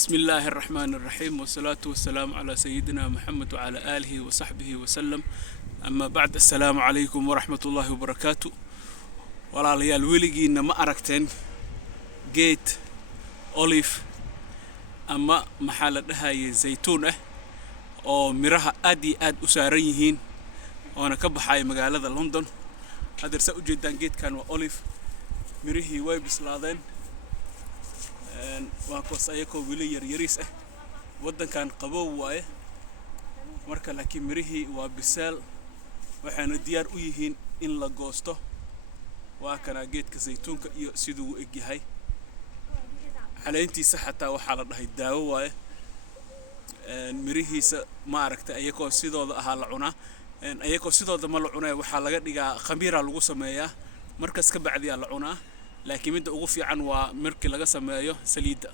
بسم الله الرحمن الرحيم والصلاة والسلام على سيدنا محمد وعلى آله وصحبه وسلم. أما بعد، السلام عليكم ورحمة الله وبركاته. ولا ليال ويلجينا ما أركتين جيت أوليف أما محل هاي زيتونة أو مرها أدي أساريين وأنا كبحاي مقالة لندن. هذا رسأل جدا جيت كانوا أوليف مريه ويبس لادين وأكوس أيكو ويلي يريس ودن كان قبو واي marka laakiin mirihii waa bisaal waxaana diyaar u yihiin in la goosto. waa kana geedka saytuunka iyo siduu u eg yahay caleentiisa xataa waxa la dhahay daawo waaye. mirihiisa ma aragtay ayagoo sidooda ahaa la cunaa, ayagoo sidooda ma la cunaa, waxaa laga dhigaa khamiira lagu sameeyaa markaas ka bacdi la cunaa. laakiin midda ugu fiican waa markii laga sameeyo saliidda.